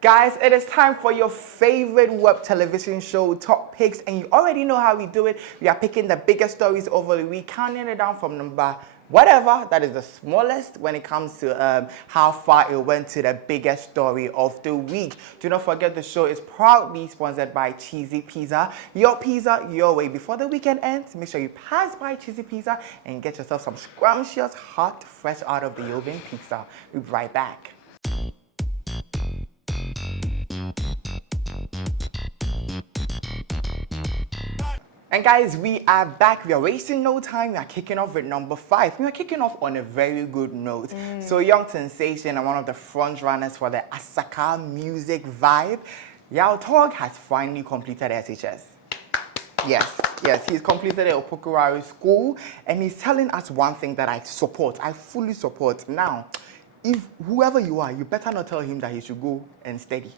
Guys, it is time for your favorite web television show, Top Picks, and you already know how we do it. We are picking the biggest stories over the week, counting it down from number whatever that is the smallest when it comes to how far it went to the biggest story of the week. Do not forget the show is proudly sponsored by Cheesy Pizza. Your pizza, your way. Before the weekend ends, make sure you pass by Cheesy Pizza and get yourself some scrumptious, hot, fresh out of the oven pizza. We'll be right back. And guys, we are back. We are wasting no time. We are kicking off with number 5. We are kicking off on a very good note. So young sensation and one of the front runners for the Asaka music vibe, Yao Tog has finally completed SHS. Yes, he's completed the Opokurari school, and he's telling us one thing that I support. I fully support. Now, if whoever you are, you better not tell him that he should go and study.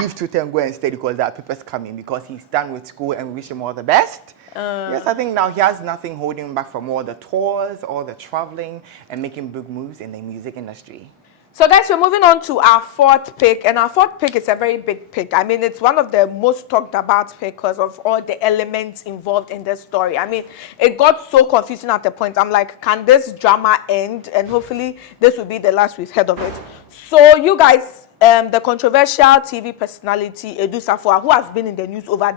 Leave to and go and study because there are papers coming, because he's done with school, and we wish him all the best. Yes, I think now he has nothing holding him back from all the tours, all the traveling, and making big moves in the music industry. So guys, we're moving on to our 4th pick, and our 4th pick is a very big pick. I mean, it's one of the most talked about because of all the elements involved in this story. I mean, it got so confusing at the point. I'm like, can this drama end? And hopefully this will be the last we've heard of it. So you guys, the controversial TV personality Sarfowaa, who has been in the news over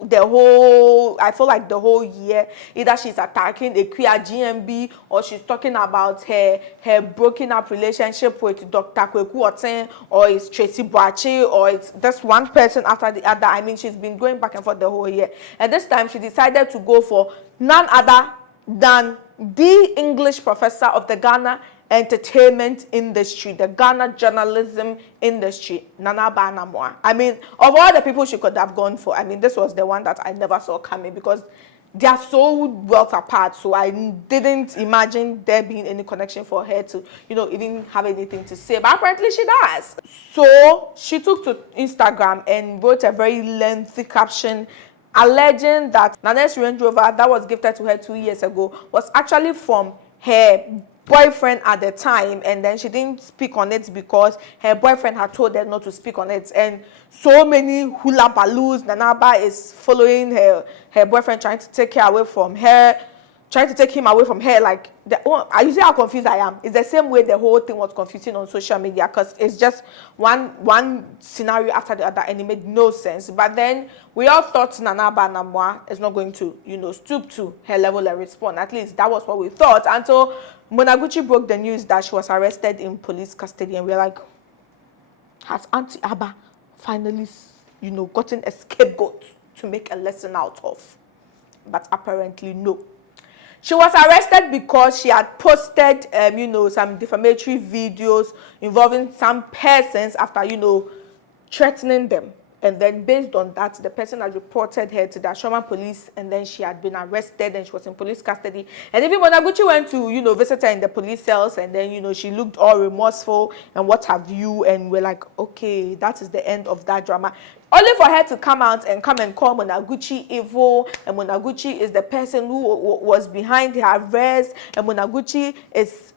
the whole, I feel like the whole year, either she's attacking a queer GMB or she's talking about her broken up relationship with Dr. Kweku Oten, or it's Tracy Boache, or it's just one person after the other. I mean, she's been going back and forth the whole year. And this time she decided to go for none other than the English professor of the Ghana entertainment industry, the Ghana journalism industry, Nana Aba Anamoah. I mean, of all the people she could have gone for, I mean, this was the one that I never saw coming because they are so well apart. So I didn't imagine there being any connection for her to, even have anything to say. But apparently she does. So she took to Instagram and wrote a very lengthy caption alleging that Nana's Range Rover that was gifted to her 2 years ago was actually from her boyfriend at the time, and then she didn't speak on it because her boyfriend had told her not to speak on it. And so many hula balloons, Nana Aba is following her boyfriend, trying to take him away from her. Like, you see how confused I am? It's the same way the whole thing was confusing on social media, because it's just one scenario after the other, and it made no sense. But then we all thought Nana Aba Anamoah is not going to, stoop to her level and respond. At least that was what we thought. And so Monaguchi broke the news that she was arrested in police custody, and we're like, has Auntie Aba finally, gotten a scapegoat to make a lesson out of? But apparently no. She was arrested because she had posted, some defamatory videos involving some persons after, threatening them. And then based on that, the person had reported her to the Ashoma police, and then she had been arrested and she was in police custody. And even Monaguchi went to, visit her in the police cells, and then, she looked all remorseful and what have you. And we're like, okay, that is the end of that drama. Only for her to come out and call Monaguchi evil, and Monaguchi is the person who was behind her arrest, and Monaguchi is...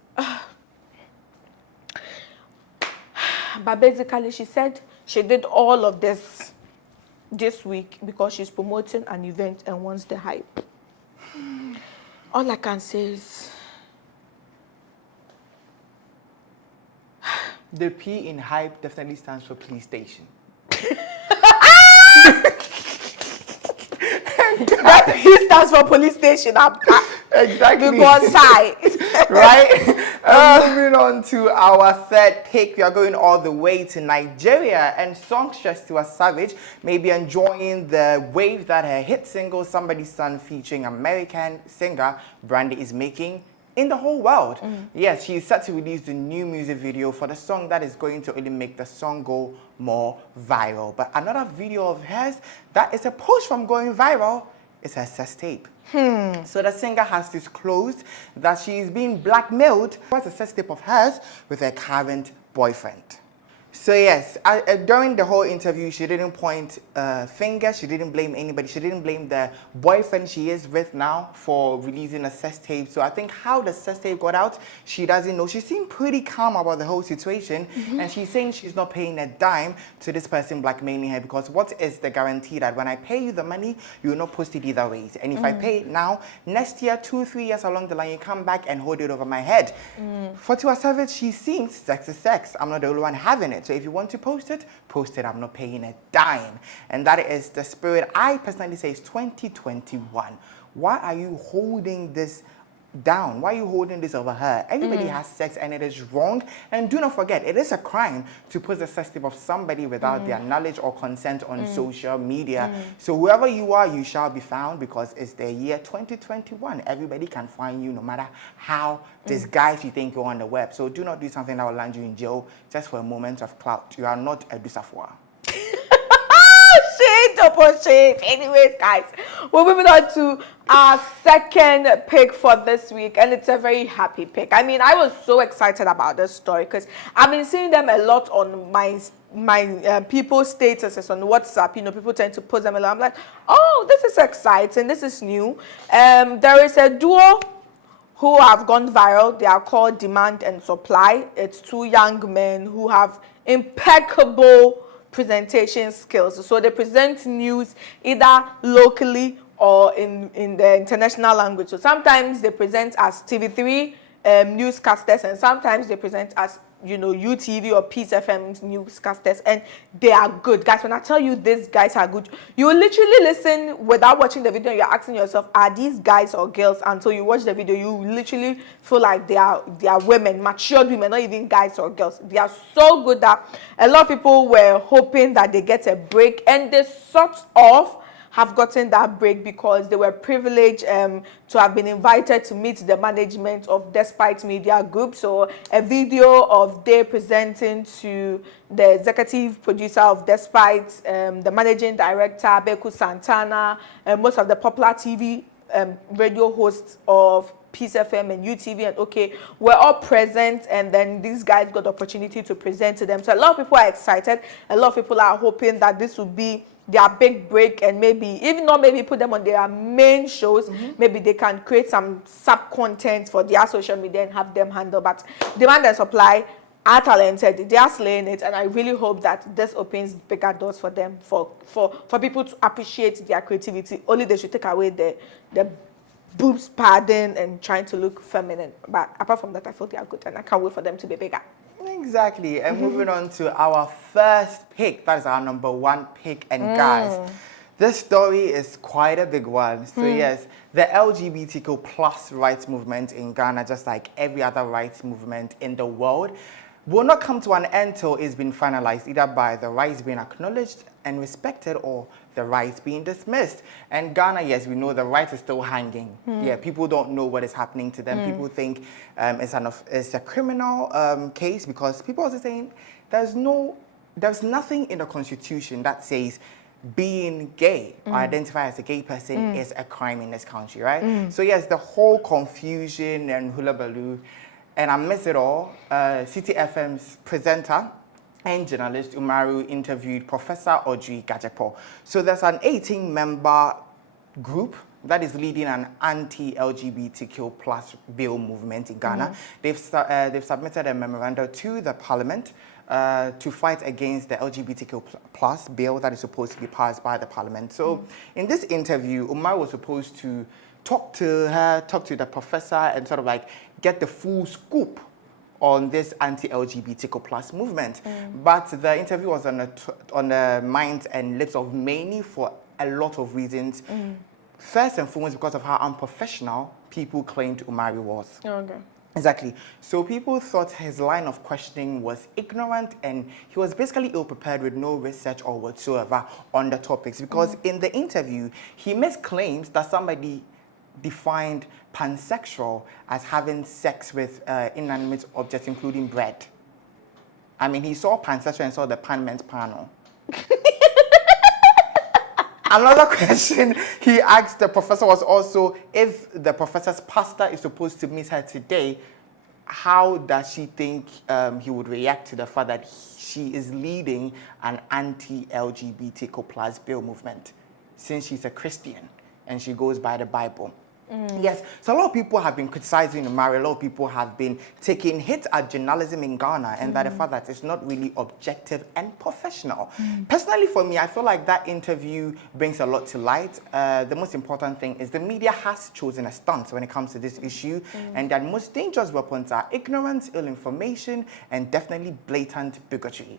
But basically, she said she did all of this week because she's promoting an event and wants the hype. All I can say is... The P in hype definitely stands for police station. That P stands for police station. Exactly. Because right? Moving on to our 3rd pick, we are going all the way to Nigeria, and songstress Tiwa Savage may be enjoying the wave that her hit single Somebody's Son featuring American singer Brandy is making in the whole world. Yes, she is set to release the new music video for the song that is going to only make the song go more viral. But another video of hers that is supposed from going viral is her sex tape. So the singer has disclosed that she is being blackmailed by a sex tape of hers with her current boyfriend. So yes, during the whole interview, she didn't point fingers. She didn't blame anybody. She didn't blame the boyfriend she is with now for releasing a sex tape. So I think how the sex tape got out, she doesn't know. She seemed pretty calm about the whole situation, and she's saying she's not paying a dime to this person blackmailing her, because what is the guarantee that when I pay you the money, you will not post it either ways? And if I pay it now, next year, 2-3 years along the line, you come back and hold it over my head. For Tiwa Savage, she seems sex is sex. I'm not the only one having it. So if you want to post it, I'm not paying a dime. And that is the spirit. I personally say it's 2021. Why are you holding this down? Why are you holding this over her? Everybody has sex and it is wrong. And do not forget, it is a crime to post a sex tape of somebody without their knowledge or consent on social media. So whoever you are, you shall be found, because it's the year 2021. Everybody can find you no matter how disguised you think you're on the web. So do not do something that will land you in jail just for a moment of clout. You are not a Sarfowaa. Shade upon shade. Anyways, guys, we're moving on to our second pick for this week, and it's a very happy pick. I mean, I was so excited about this story because I've been seeing them a lot on my people's statuses on WhatsApp. You know, people tend to post them a lot. I'm like, oh, this is exciting. This is new. There is a duo who have gone viral. They are called Demand and Supply. It's two young men who have impeccable presentation skills. So they present news either locally or in the international language. So sometimes they present as TV3 newscasters, and sometimes they present as, you know, UTV or Peace FM newscasters, and they are good. Guys, when I tell you these guys are good, you will literally listen without watching the video. You're asking yourself, are these guys or girls? Until you watch the video, you literally feel like they are women, matured women, not even guys or girls. They are so good that a lot of people were hoping that they get a break, and they sort of have gotten that break because they were privileged to have been invited to meet the management of Despite Media Group. So a video of they presenting to the executive producer of Despite, the managing director, Beku Santana, and most of the popular TV radio hosts of Peace FM and UTV and OK, we're all present, and then these guys got the opportunity to present to them. So a lot of people are excited. A lot of people are hoping that this will be their big break, and maybe even not maybe put them on their main shows. Maybe they can create some sub content for their social media and have them handle. But Demand and Supply are talented, they are slaying it, and I really hope that this opens bigger doors for them, for people to appreciate their creativity. Only they should take away the boobs padding and trying to look feminine. But apart from that, I feel they are good, and I can't wait for them to be bigger. Exactly. And moving on to our first pick, that is our number one pick. And guys, this story is quite a big one. So yes, the LGBTQ plus rights movement in Ghana, just like every other rights movement in the world, will not come to an end till it's been finalized, either by the rights being acknowledged and respected or the rights being dismissed. And Ghana, yes, we know the rights is still hanging. Yeah, people don't know what is happening to them. People think it's a criminal case, because people are saying there's nothing in the Constitution that says being gay or identify as a gay person is a crime in this country, right? So yes, the whole confusion and hullabaloo. And amidst it all, City FM's presenter and journalist Umaru interviewed Professor Audrey Gajepo. So there's an 18-member group that is leading an anti-LGBTQ plus bill movement in Ghana. They've submitted a memorandum to the parliament to fight against the LGBTQ plus bill that is supposed to be passed by the parliament. So in this interview, Umaru was supposed to talk to the professor, and sort of like get the full scoop on this anti-LGBTQ plus movement. But the interview was on the minds and lips of many for a lot of reasons. First and foremost, because of how unprofessional people claimed Umaru was. Okay. Exactly. So people thought his line of questioning was ignorant, and he was basically ill-prepared with no research or whatsoever on the topics. Because in the interview, he makes claims that somebody defined pansexual as having sex with inanimate objects, including bread. I mean, he saw pansexual and saw the pan meant panel. Another question he asked the professor was also if the professor's pastor is supposed to meet her today how does she think he would react to the fact that she is leading an anti-LGBTQ plus bill movement, since she's a Christian and she goes by the Bible? Yes, so a lot of people have been criticizing Umari. A lot of people have been taking hits at journalism in Ghana, and that the fact that it's not really objective and professional. Personally, for me, I feel like that interview brings a lot to light. The most important thing is the media has chosen a stance when it comes to this issue, and that most dangerous weapons are ignorance, ill information, and definitely blatant bigotry.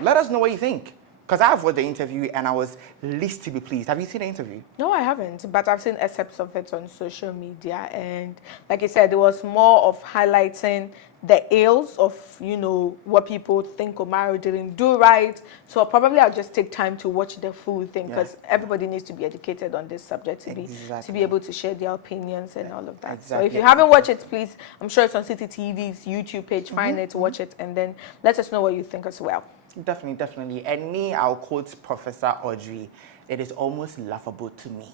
Let us know what you think. Because I've watched the interview and I was least to be pleased. Have you seen the interview? No, I haven't, but I've seen excerpts of it on social media. And like I said, it was more of highlighting the ills of, you know, what people think Umari didn't do right. So probably I'll just take time to watch the full thing, because everybody needs to be educated on this subject to be able to share their opinions and all of that. Exactly. So if you haven't watched it, please, I'm sure it's on City TV's YouTube page. Find it, watch it, and then let us know what you think as well. Definitely, definitely. And me, I'll quote Professor Audrey. It is almost laughable to me.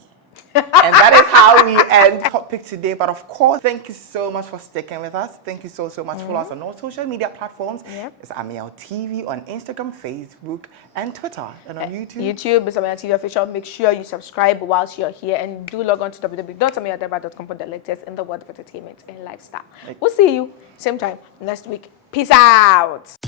And that is how we end topic today. But of course, thank you so much for sticking with us. Thank you so much. Follow us on all social media platforms. It's Ameyaw TV on Instagram, Facebook, and Twitter. And on YouTube. YouTube is Ameyaw TV official. Make sure you subscribe whilst you're here, and do log on to www.ameyawdeva.com for the latest in the world of entertainment and lifestyle. We'll see you same time next week. Peace out.